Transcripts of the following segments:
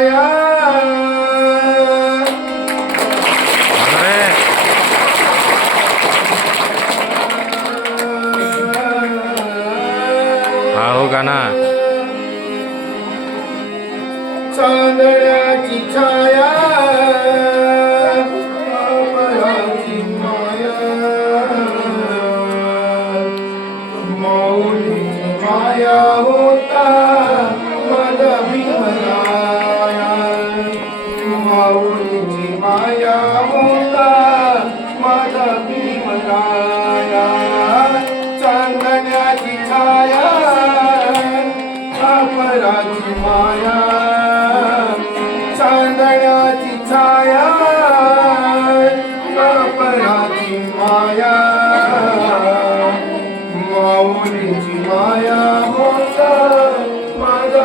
छाया अरे हा हो गाणा चांदण्याची छाया अपराची माऊलीची माया होता माझा भीमराया चांदण्याची छाया अपराची माया. चांदण्याची छाया अपराची माया. माऊलीची माया होता माझा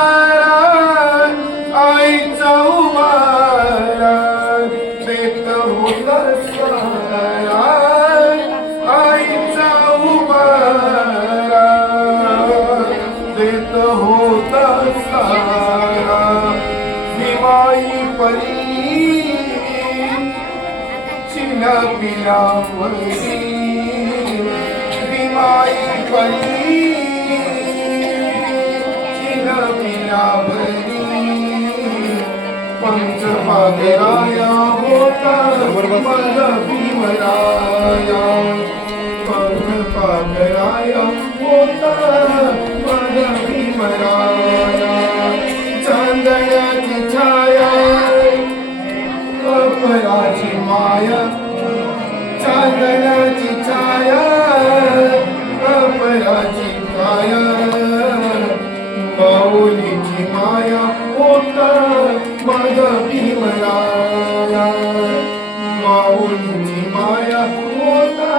चिना पिलावरी होता माझा भीमराया होता भीमराया माऊलीची माया होता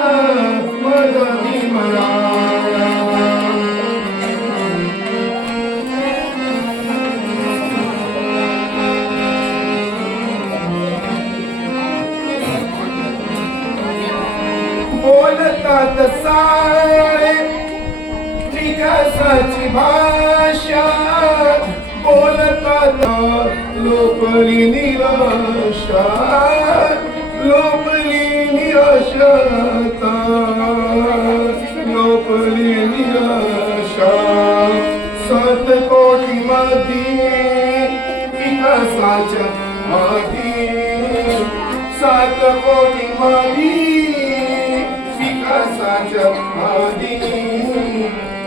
माझा भीमराया बोलतात सारे विकासाची भाषा. बोलतात लोकली निराशा लोकली निराशा लोकली निराशा. सात कोटी माती विकासाच्या माती. सात कोटी माती विकासाच्या माती.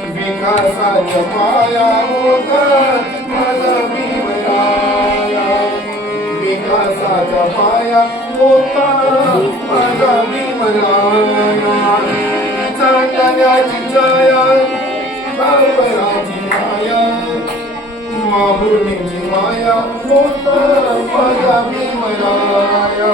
विकासाच्या पाया होता माझा विकासाच्या पाया होता माझा भीमराया चांदण्याची छाया बाबराची माया माहुलीची माया होता माझा भीमराया